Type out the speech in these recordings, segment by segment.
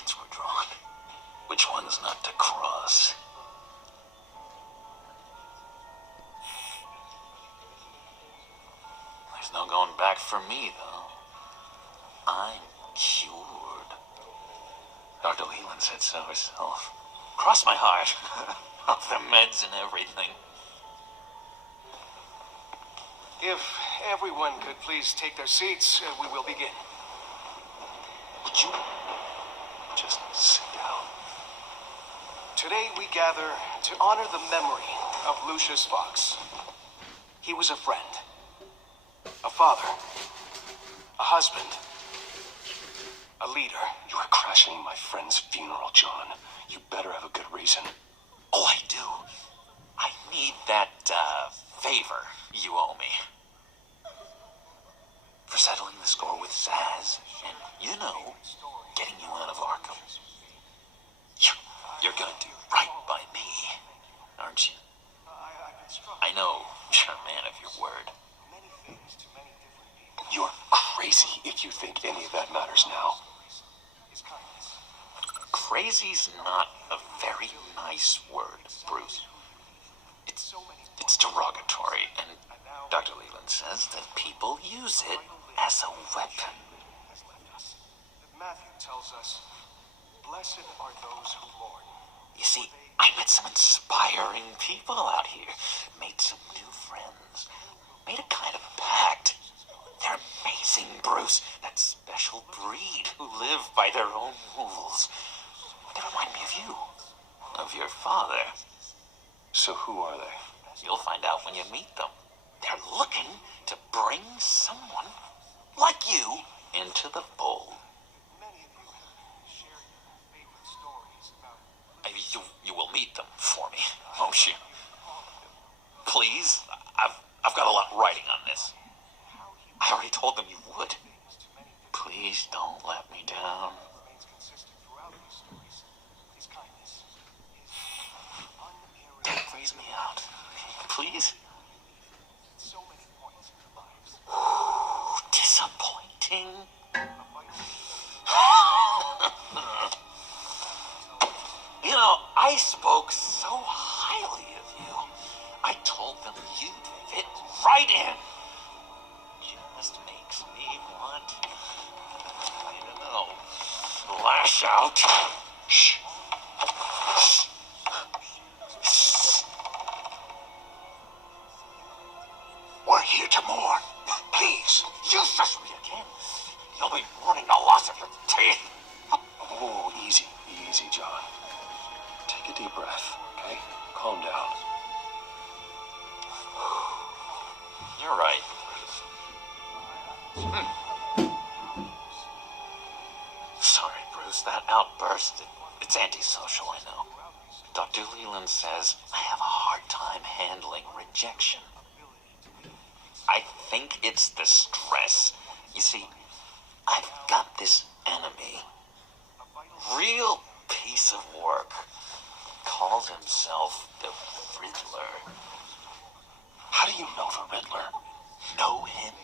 lines were drawn. Which ones not to cross. There's no going back for me, though. I'm cured. Dr. Leland said so herself. Cross my heart. Off the meds and everything. If everyone could please take their seats, we will begin. Would you just sit down? Today we gather to honor the memory of Lucius Fox. He was a friend, a father, a husband, a leader. You are crashing my friend's funeral, John. You better have a good reason. Oh, I do. I need that, favor you owe me. For settling the score with Zsasz, and, you know, getting you out of Arkham. You're gonna do right by me, aren't you? I know you're a man of your word. You're crazy if you think any of that matters now. Crazy's not a very nice word, Bruce. It's derogatory, and Dr. Leland says that people use it as a weapon. Matthew tells us, blessed are those who mourn. You see, I met some inspiring people out here, made some new friends, made a kind of pact. They're amazing, Bruce, that special breed who live by their own rules. They remind me of you, of your father. So who are they? You'll find out when you meet them. They're looking to bring someone like you into the fold. Many of you share your favorite stories about... You will meet them for me, won't you? Please, I've got a lot writing on this. I already told them you would. Please don't let me down. Don't freeze me out. Please? Disappointing. You know, I spoke so highly of you. I told them you'd fit right in. Just makes me want, I don't know, lash out. Shh. We're here to mourn. Please, you shush me again. You'll be mourning the loss of your teeth. Oh, easy, easy, John. Take a deep breath, okay? Calm down. You're right. Sorry, Bruce, that outburst, it's antisocial, I know. Dr. Leland says I have a hard time handling rejection. I think it's the stress. You see, I've got this enemy. Real piece of work. Calls himself the Riddler. How do you know the Riddler? Know him?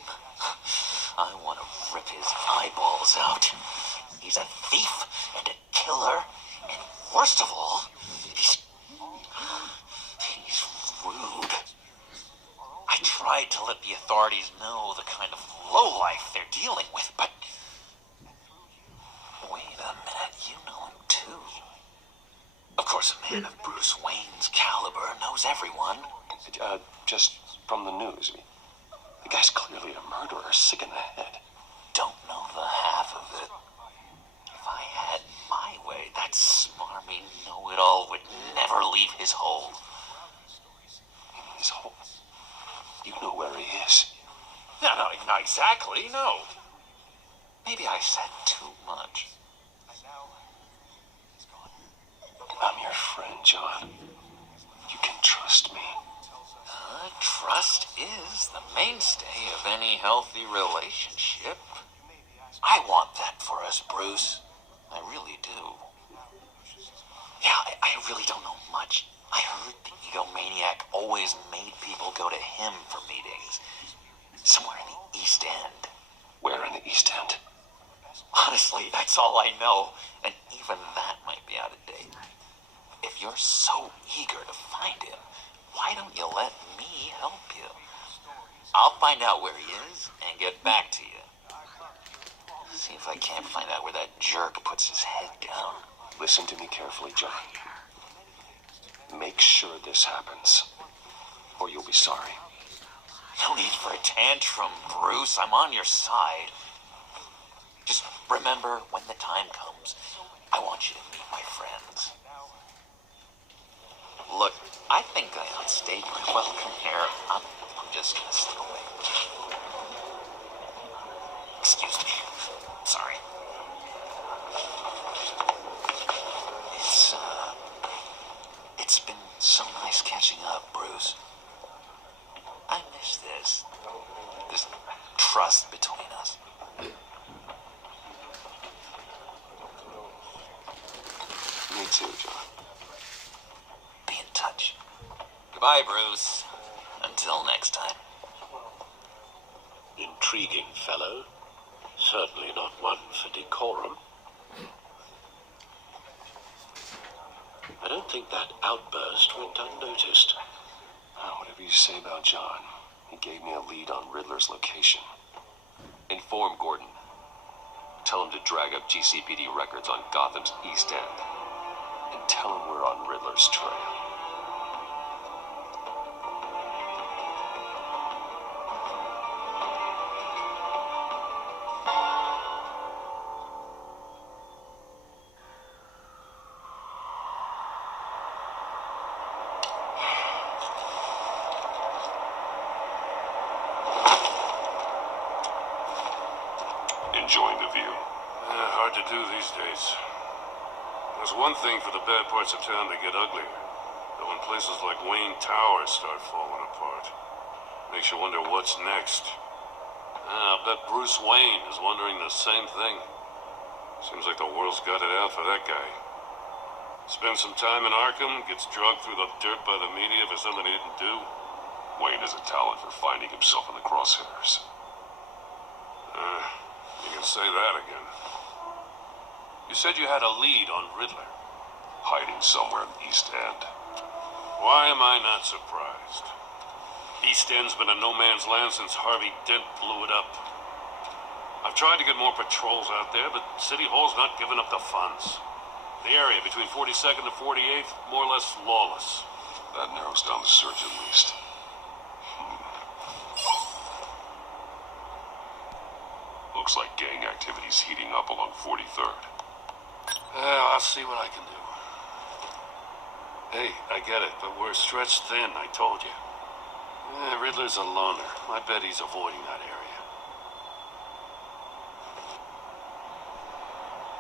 I want to rip his eyeballs out. He's a thief and a killer, and worst of all, he's rude. I tried to let the authorities know the kind of lowlife they're dealing with, but... Wait a minute, you know him too. Of course, a man of Bruce Wayne's caliber knows everyone. Just from the news. The guy's clearly a murderer, sick in the head. Don't know the half of it. If I had my way, that smarmy know-it-all would never leave his hole. His hole? You know where he is. No, not exactly, no. Maybe I said too much. I'm your friend, John. You can trust me. Trust is the mainstay of any healthy relationship. I want that for us, Bruce. I really do. Yeah, I really don't know much. I heard the egomaniac always made people go to him for meetings. Somewhere in the East End. Where in the East End? Honestly, that's all all I know, and even that might be out of date. If you're so eager to find him, why don't you let me help you? I'll find out where he is and get back to you. See if I can't find out where that jerk puts his head down. Listen to me carefully, John. Make sure this happens, or you'll be sorry. No need for a tantrum, Bruce. I'm on your side. Just remember, when the time comes, I want you to meet my friends. Look, I think I outstayed my welcome here. I'm just gonna slip away. Excuse me. Sorry. It's been so nice catching up, Bruce. I miss this. This trust between us. Me too, John. Be in touch. Goodbye, Bruce. Until next time. Intriguing fellow. Certainly not one for decorum. I don't think that outburst went unnoticed. Whatever you say about John, he gave me a lead on Riddler's location. Inform Gordon. Tell him to drag up GCPD records on Gotham's East End. And tell him we're on Riddler's trail. Enjoying the view. Hard to do these days. There's one thing for the bad parts of town to get uglier. But when places like Wayne Tower start falling apart, makes you wonder what's next. I'll bet Bruce Wayne is wondering the same thing. Seems like the world's got it out for that guy. Spends some time in Arkham, gets dragged through the dirt by the media for something he didn't do. Wayne has a talent for finding himself in the crosshairs. You can say that again. You said you had a lead on Riddler. Hiding somewhere in the East End. Why am I not surprised? East End's been a no-man's land since Harvey Dent blew it up. I've tried to get more patrols out there, but City Hall's not giving up the funds. The area between 42nd and 48th, more or less lawless. That narrows down the search at least. Looks like gang activity's heating up along 43rd. I'll see what I can do. Hey, I get it, but we're stretched thin, I told you. Riddler's a loner. I bet he's avoiding that area.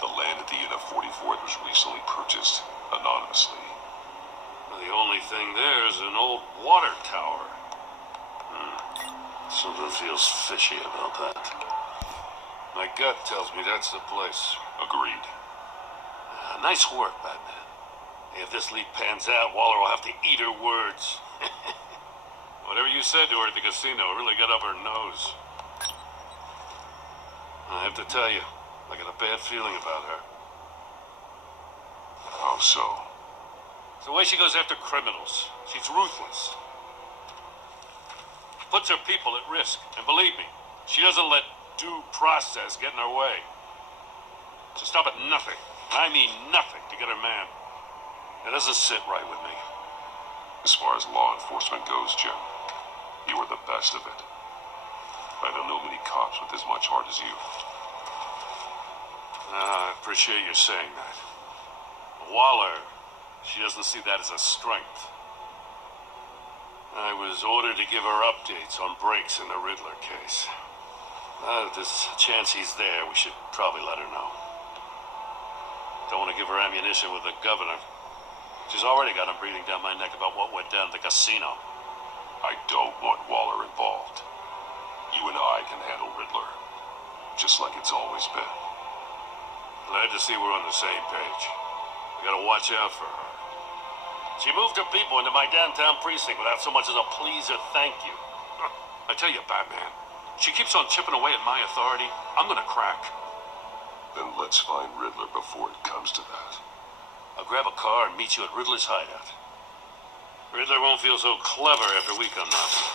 The land at the end of 44th was recently purchased anonymously. The only thing there is an old water tower. Something feels fishy about that. My gut tells me that's the place. Agreed. Nice work, Batman. If this lead pans out, Waller will have to eat her words. Whatever you said to her at the casino really got up her nose. I have to tell you, I got a bad feeling about her. How so? It's the way she goes after criminals. She's ruthless. Puts her people at risk. And believe me, she doesn't let due process get in her way. She'll stop at nothing. I mean nothing to get her man. It doesn't sit right with me. As far as law enforcement goes, Jim, you are the best of it. I don't know many cops with as much heart as you. I appreciate you saying that. Waller, she doesn't see that as a strength. I was ordered to give her updates on breaks in the Riddler case. If there's a chance he's there, we should probably let her know. Don't want to give her ammunition with the governor. She's already got him breathing down my neck about what went down at the casino. I don't want Waller involved. You and I can handle Riddler, just like it's always been. Glad to see we're on the same page. We gotta watch out for her. She moved her people into my downtown precinct without so much as a please or thank you. I tell you, Batman, she keeps on chipping away at my authority. I'm gonna crack. Then let's find Riddler before it comes to that. I'll grab a car and meet you at Riddler's hideout. Riddler won't feel so clever after we come knocking.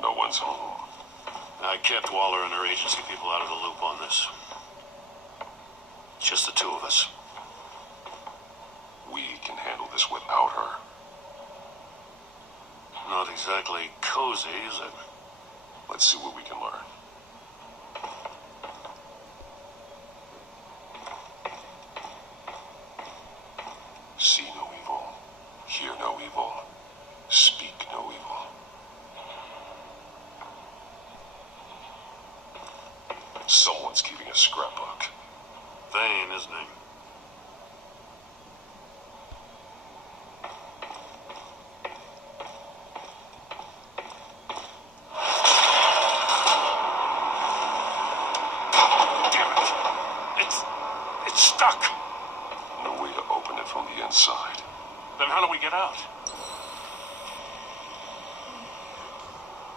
No one's home. I kept Waller and her agency people out of the loop on this. Just the two of us. We can handle this without her. Not exactly cozy, is it? Let's see what we can learn. See no evil, hear no evil, speak no evil. Someone's keeping a scrapbook. Thane, isn't he? Damn it! It's stuck! No way to open it from the inside. Then how do we get out?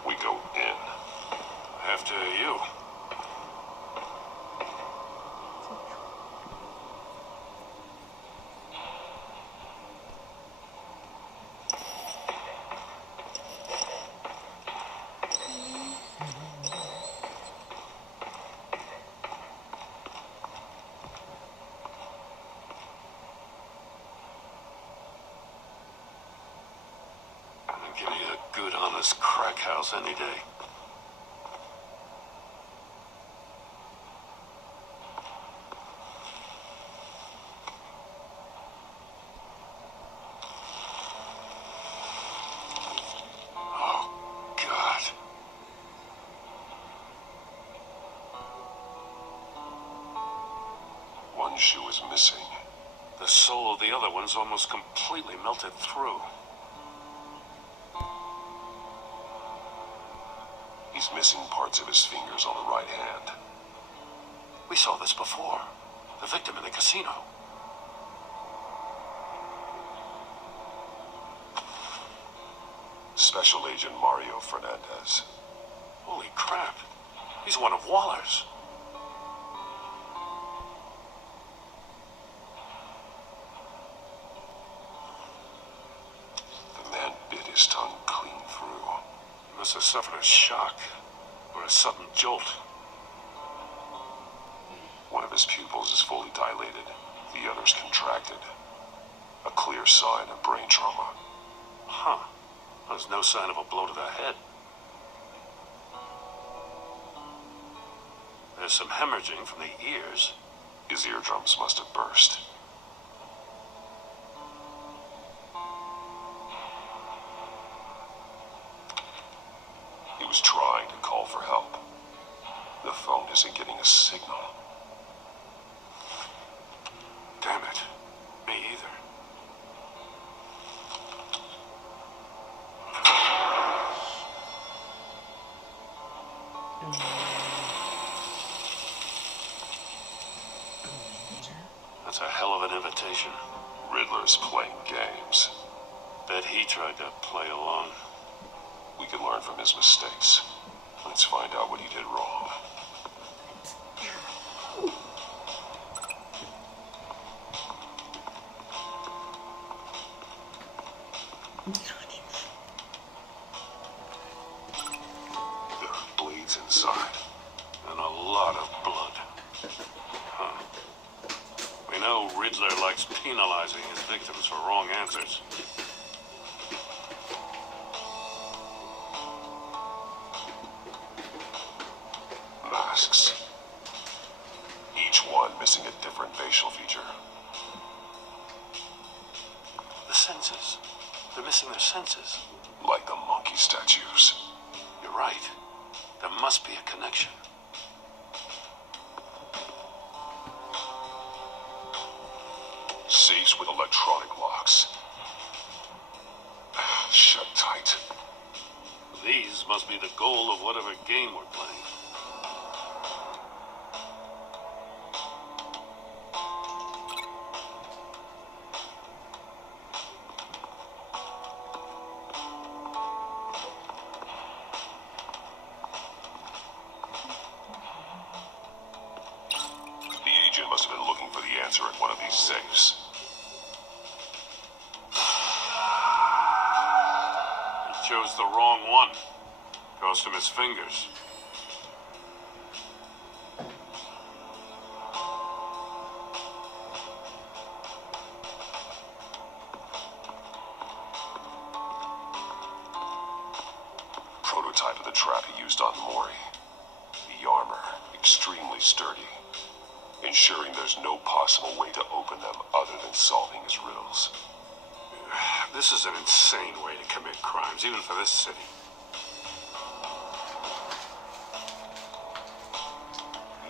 We go in. After you. Give me a good, honest crack house any day. Oh, God. One shoe is missing. The sole of the other one's almost completely melted through. He's missing parts of his fingers on the right hand. We saw this before. The victim in the casino. Special Agent Mario Fernandez. Holy crap. He's one of Waller's. The man bit his tongue clean through. He must have suffered a shock or a sudden jolt. One of his pupils is fully dilated. The other's contracted. A clear sign of brain trauma. Huh. There's no sign of a blow to the head. There's some hemorrhaging from the ears. His eardrums must have burst. He was trying to call for help. The phone isn't getting a signal. Damn it. Me either. That's a hell of an invitation. Riddler's playing games. Bet he tried to play along. We can learn from his mistakes. Let's find out what he did wrong. There are bleeds inside. And a lot of blood. Huh. We know Riddler likes penalizing his victims for wrong answers. Masks. Each one missing a different facial feature. They're missing their senses. Like the monkey statues. You're right. There must be a connection. Safes with electronic locks. Shut tight. These must be the goal of whatever game we're playing. The agent must have been looking for the answer at one of these safes. He chose the wrong one. Cost him his fingers. Prototype of the trap he used on Mori. The armor, extremely sturdy, ensuring there's no possible way to open them other than solving his riddles. This is an insane way to commit crimes, even for this city.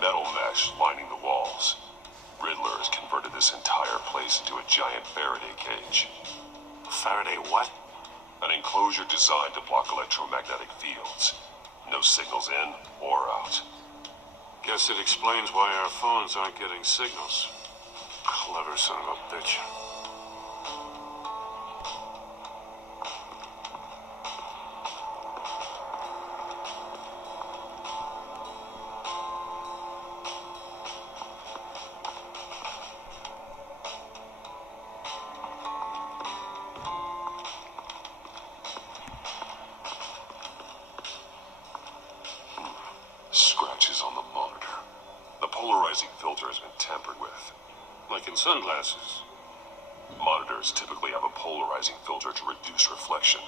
Metal mesh lining the walls. Riddler has converted this entire place into a giant Faraday cage. Faraday what? An enclosure designed to block electromagnetic fields. No signals in or out. Guess it explains why our phones aren't getting signals. Clever son of a bitch. Scratches on the monitor. The polarizing filter has been tampered with. Like in sunglasses. Monitors typically have a polarizing filter to reduce reflection.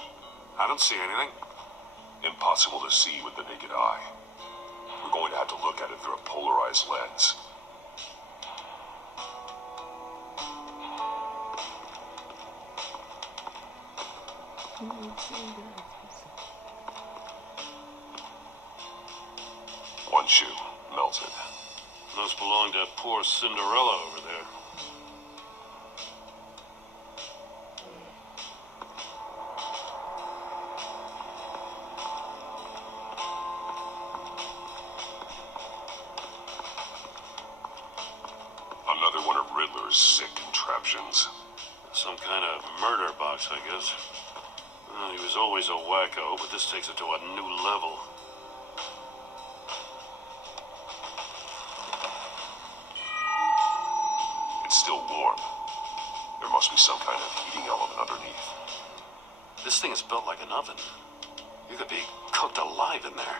I don't see anything. Impossible to see with the naked eye. We're going to have to look at it through a polarized lens. One shoe, melted. Must belong to poor Cinderella over there. Another one of Riddler's sick contraptions. Some kind of murder box, I guess. Well, he was always a wacko, but this takes it to a new level. It's still warm. There must be some kind of heating element underneath. This thing is built like an oven. You could be cooked alive in there.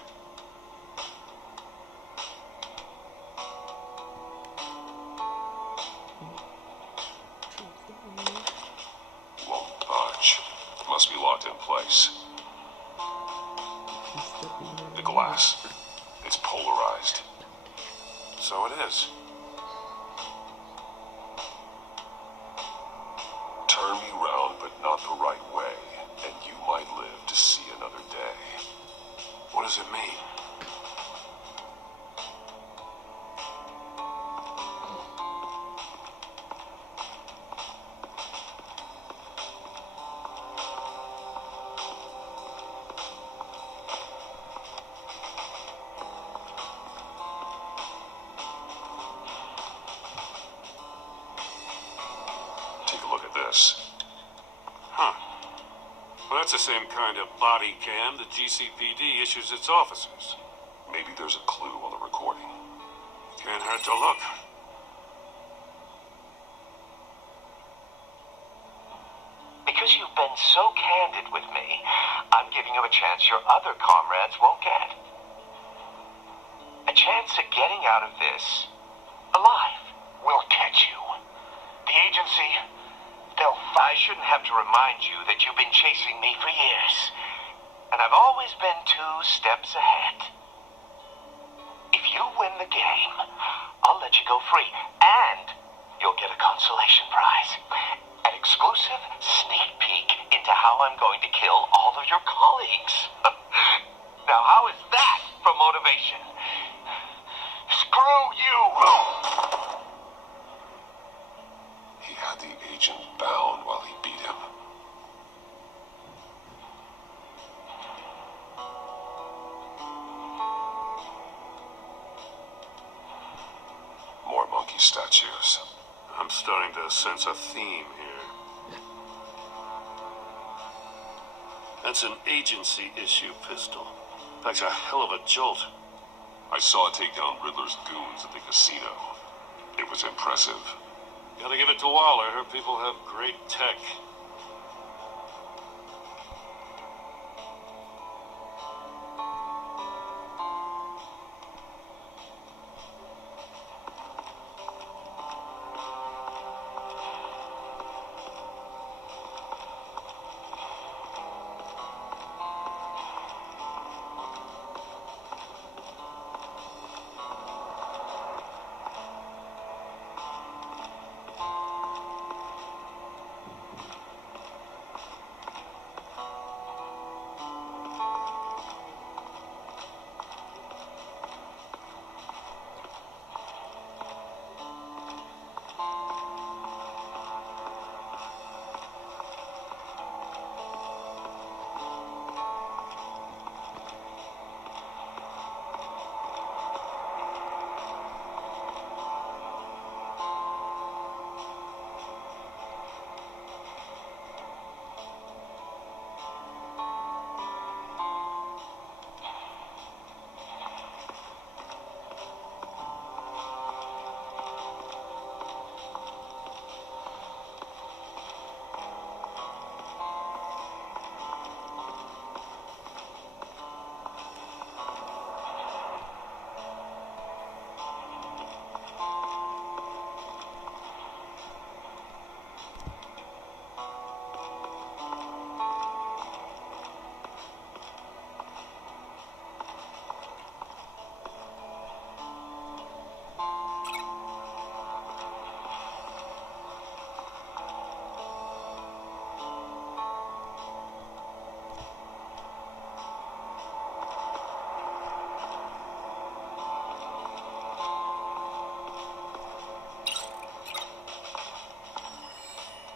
Won't budge. Must be locked in place. The glass. It's polarized. So it is. Turn me round, but not the right way, and you might live to see another day. What does it mean? Take a look at this. Huh. Well, that's the same kind of body cam the GCPD issues its officers. Maybe there's a clue on the recording. Can't hurt to look. Because you've been so candid with me, I'm giving you a chance your other comrades won't get. A chance at getting out of this alive. We'll catch you. The agency, I shouldn't have to remind you that you've been chasing me for years. And I've always been 2 steps ahead. If you win the game, I'll let you go free. And you'll get a consolation prize. An exclusive sneak peek into how how I'm going to kill all of your colleagues. Now, how is that for motivation? Screw you! He had the agent bound while he beat him. More monkey statues. I'm starting to sense a theme here. That's an agency issue pistol. Packs a hell of a jolt. I saw it take down Riddler's goons at the casino. It was impressive. Gotta give it to Waller. Her people have great tech.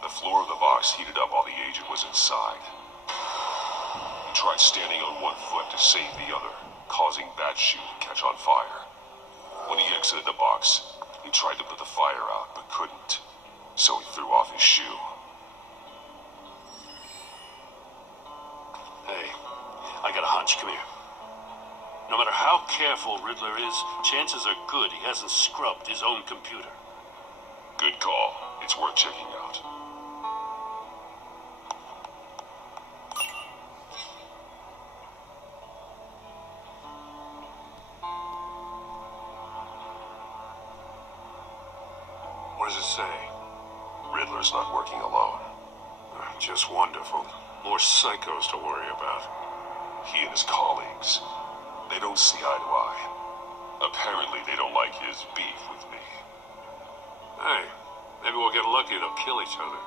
The floor of the box heated up while the agent was inside. He tried standing on one foot to save the other, causing that shoe to catch on fire. When he exited the box, he tried to put the fire out, but couldn't. So he threw off his shoe. Hey, I got a hunch. Come here. No matter how careful Riddler is, chances are good he hasn't scrubbed his own computer. Good call. It's worth checking out. What does it say? Riddler's not working alone. Just wonderful. More psychos to worry about. He and his colleagues, they don't see eye to eye. Apparently, they don't like his beef with me. Hey, maybe we'll get lucky. They'll kill each other.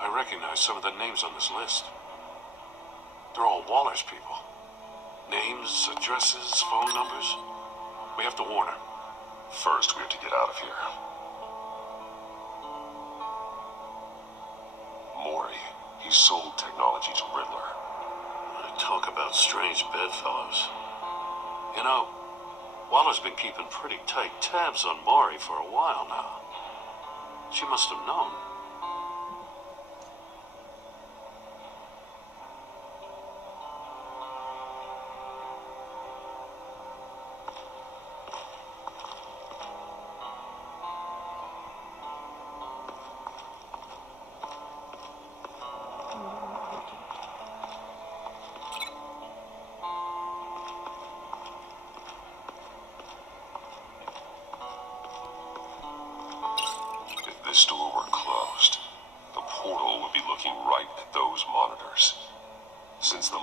I recognize some of the names on this list. They're all Waller's people. Names, addresses, phone numbers. We have to warn her. First, we have to get out of here. Mori, he sold technology to Riddler. Talk about strange bedfellows. You know, Waller's been keeping pretty tight tabs on Mori for a while now. She must have known.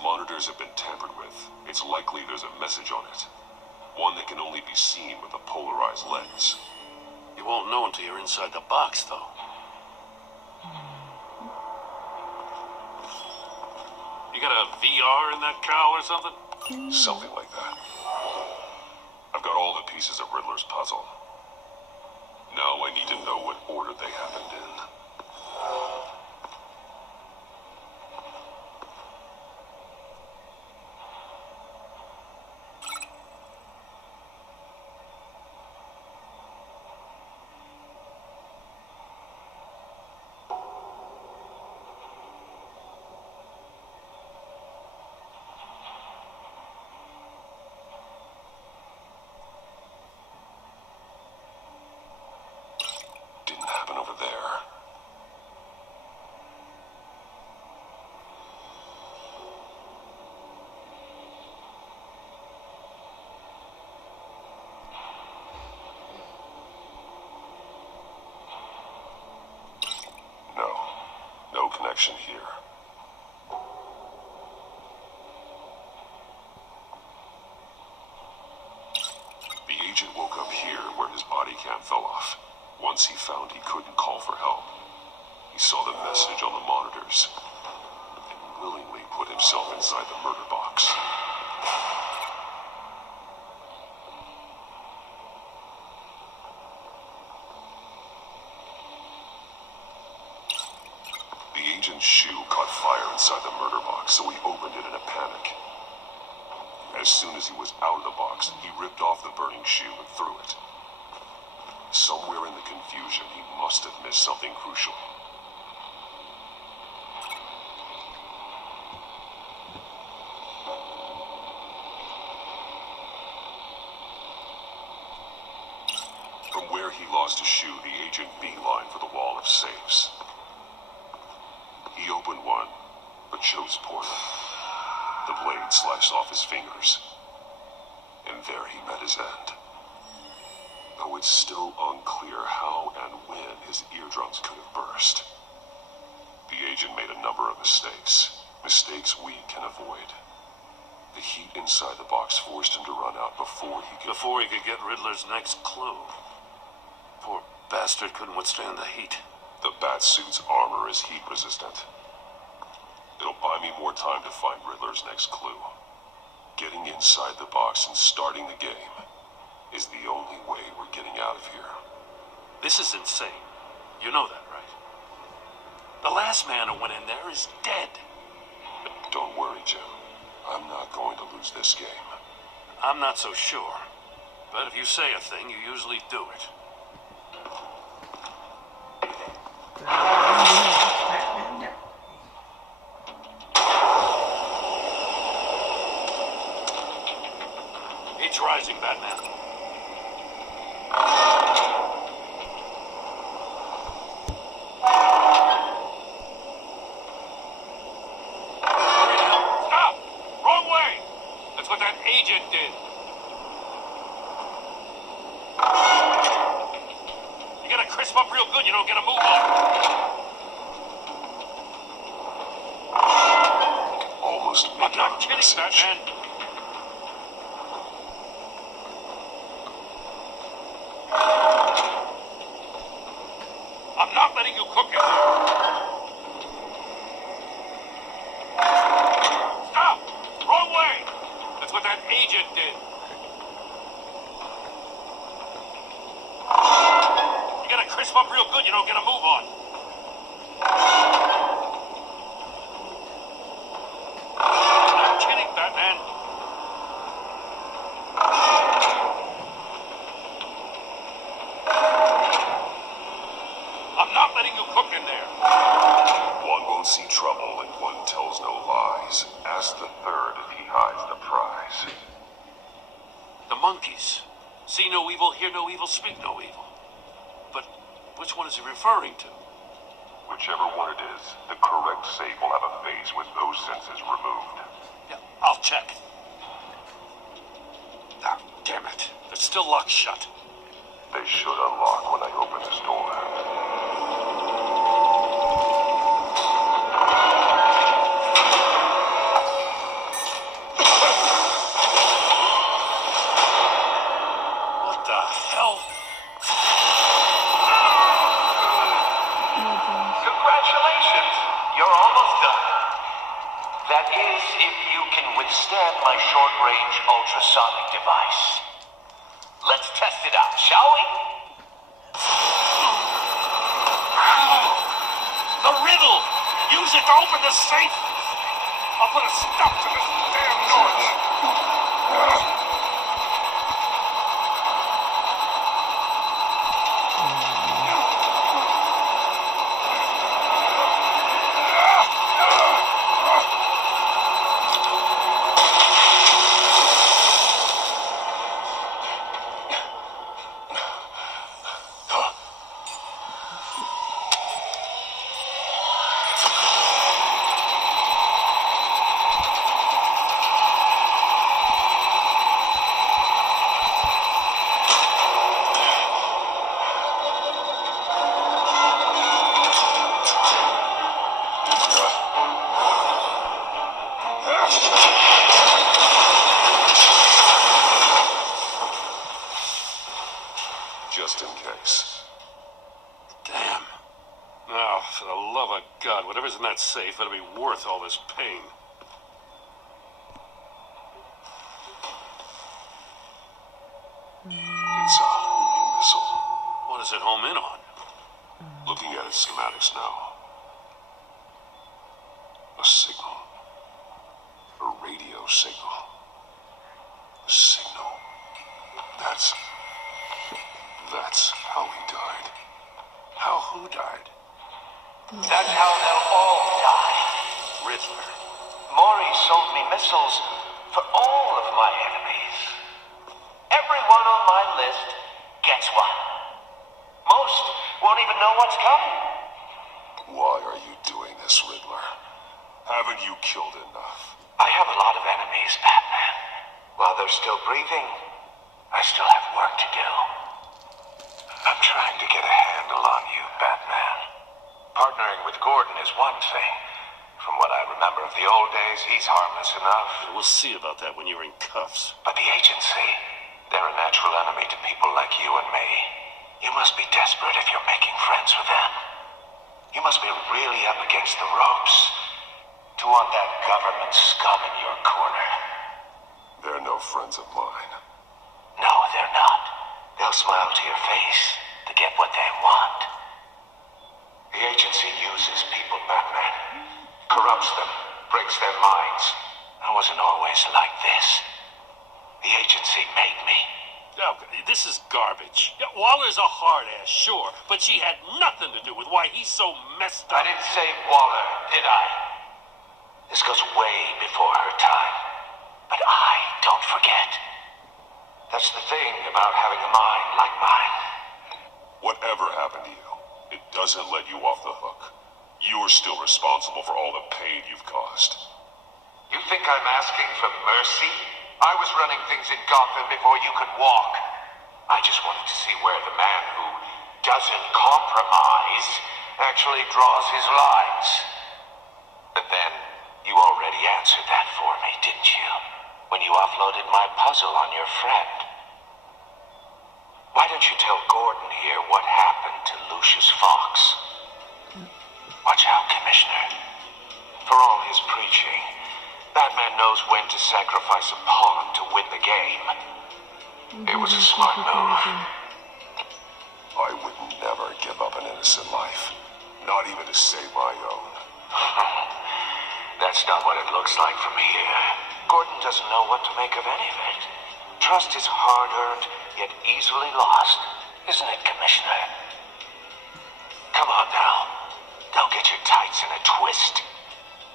monitors have been tampered with, it's likely there's a message on it. One that can only be seen with a polarized lens. You won't know until you're inside the box, though. You got a VR in that cowl or something? Something like that. I've got all the pieces of Riddler's puzzle. Now I need to know what order they happened in. Didn't happen over there. No. No connection here. The agent woke up here where his body cam fell off. Once he found he couldn't call for help, he saw the message on the monitors and willingly put himself inside the murder box. The agent's shoe caught fire inside the murder box, so he opened it in a panic. As soon as he was out of the box, he ripped off the burning shoe and threw it. Somewhere in the confusion, he must have missed something crucial. From where he lost a shoe, the agent beelined for the wall of safes. He opened one, but chose poorly. The blade sliced off his fingers, and there he met his end. Though it's still unclear how and when his eardrums could have burst. The agent made a number of mistakes. Mistakes we can avoid. The heat inside the box forced him to run out before he could get Riddler's next clue. Poor bastard couldn't withstand the heat. The Batsuit's armor is heat resistant. It'll buy me more time to find Riddler's next clue. Getting inside the box and starting the game is the only way we're getting out of here. This is insane. You know that, right? The last man who went in there is dead. Don't worry, Jim. I'm not going to lose this game. I'm not so sure. But if you say a thing, you usually do it. It's rising, Batman. Stop! Wrong way! That's what that agent did. You gotta crisp up real good, you don't get a move on. Almost I'm made not out kidding, message. Batman. I'm not letting you cook it. Stop! Wrong way! That's what that agent did. You gotta crisp up real good, you don't get a move on. I'm not kidding, Batman. I'm not letting you cook in there. One won't see trouble and one tells no lies. Ask the third if he hides the prize. The monkeys. See no evil, hear no evil, speak no evil. But which one is he referring to? Whichever one it is, the correct safe will have a face with those senses removed. Yeah, I'll check. Ah, damn it. They're still locked shut. They should unlock when I open this door. scan my short-range ultrasonic device. Let's test it out, shall we? The riddle! Use it to open the safe! I'll put a stop to this damn noise! Just in case. Damn. Now, for the love of God, whatever's in that safe better be worth all this pain. It's a homing missile. What does it home in on? Looking at its schematics now. A signal. A radio signal. A signal. That's how he died. How who died? That's how they'll all die. Riddler. Maury sold me missiles for all of my enemies. Everyone on my list gets one. Most won't even know what's coming. Why are you doing this, Riddler? Haven't you killed enough? I have a lot of enemies, Batman. While they're still breathing, I still have work to do. I'm trying to get a handle on you, Batman. Partnering with Gordon is one thing. From what I remember of the old days, he's harmless enough. We'll see about that when you're in cuffs. But the agency, they're a natural enemy to people like you and me. You must be desperate if you're making friends with them. You must be really up against the ropes to want that government scum in your corner. They're no friends of mine. No, they're not. They'll smile to your face to get what they want. The agency uses people, Batman. Corrupts them, breaks their minds. I wasn't always like this. The agency made me. Oh, this is garbage. Yeah, Waller's a hard-ass, sure, but she had nothing to do with why he's so messed I up. didn't say Waller, did I? This goes way before her time. But I don't forget. That's the thing about having a mind like mine. Whatever happened to you, it doesn't let you off the hook. You're still responsible for all the pain you've caused. You think I'm asking for mercy? I was running things in Gotham before you could walk. I just wanted to see where the man who doesn't compromise actually draws his lines. But then, you already answered that for me, didn't you? When you offloaded my puzzle on your friend. Why don't you tell Gordon here what happened to Lucius Fox? Watch out, Commissioner. For all his preaching, Batman knows when to sacrifice a pawn to win the game. It was a smart move. I would never give up an innocent life. Not even to save my own. That's not what it looks like from here. Gordon doesn't know what to make of any of it. Trust is hard-earned, yet easily lost. Isn't it, Commissioner? Come on now. Don't get your tights in a twist.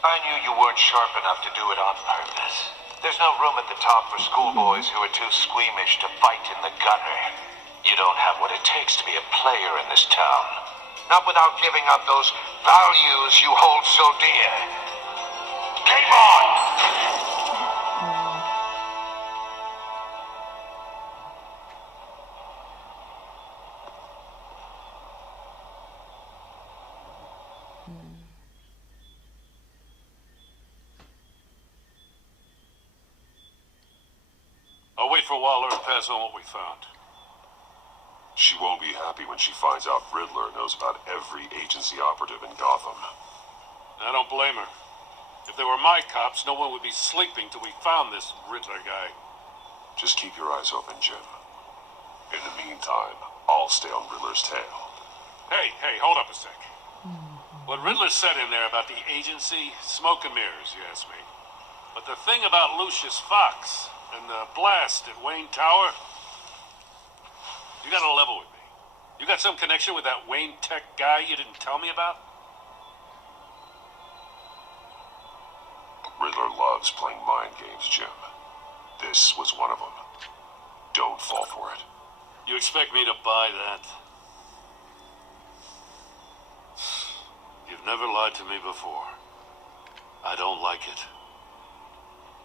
I knew you weren't sharp enough to do it on purpose. There's no room at the top for schoolboys who are too squeamish to fight in the gutter. You don't have what it takes to be a player in this town. Not without giving up those values you hold so dear. Game on! I'll wait for Waller and pass on what we found. She won't be happy when she finds out Riddler knows about every agency operative in Gotham. I don't blame her. If they were my cops, no one would be sleeping till we found this Riddler guy. Just keep your eyes open, Jim. In the meantime, I'll stay on Riddler's tail. Hey, hold up a sec. What Riddler said in there about the agency, smoke and mirrors, you ask me. But the thing about Lucius Fox and the blast at Wayne Tower, you gotta level with me. You got some connection with that Wayne Tech guy you didn't tell me about? Riddler loves playing mind games, Jim. This was one of them. Don't fall for it. You expect me to buy that? You've never lied to me before. I don't like it.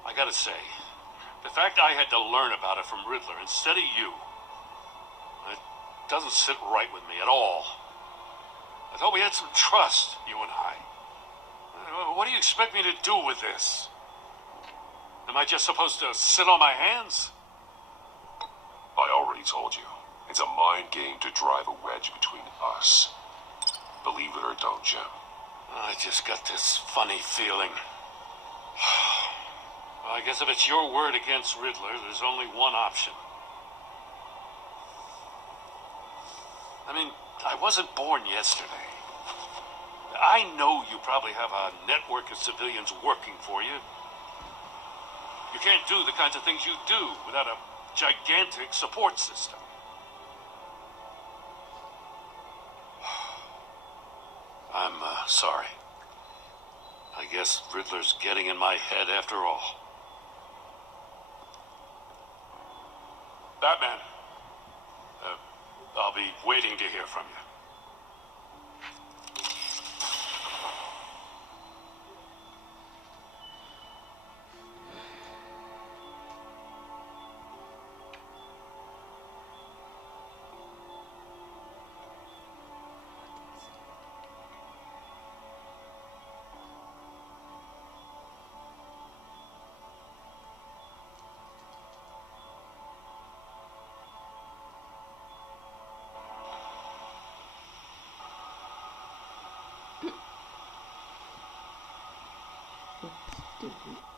I gotta say, the fact I had to learn about it from Riddler instead of you, it doesn't sit right with me at all. I thought we had some trust, you and I. What do you expect me to do with this? Am I just supposed to sit on my hands? I already told you. It's a mind game to drive a wedge between us. Believe it or don't, Jim. I just got this funny feeling. Well, I guess if it's your word against Riddler, there's only one option. I mean, I wasn't born yesterday. I know you probably have a network of civilians working for you. You can't do the kinds of things you do without a gigantic support system. I'm sorry. I guess Riddler's getting in my head after all. Batman, I'll be waiting to hear from you. Stupid.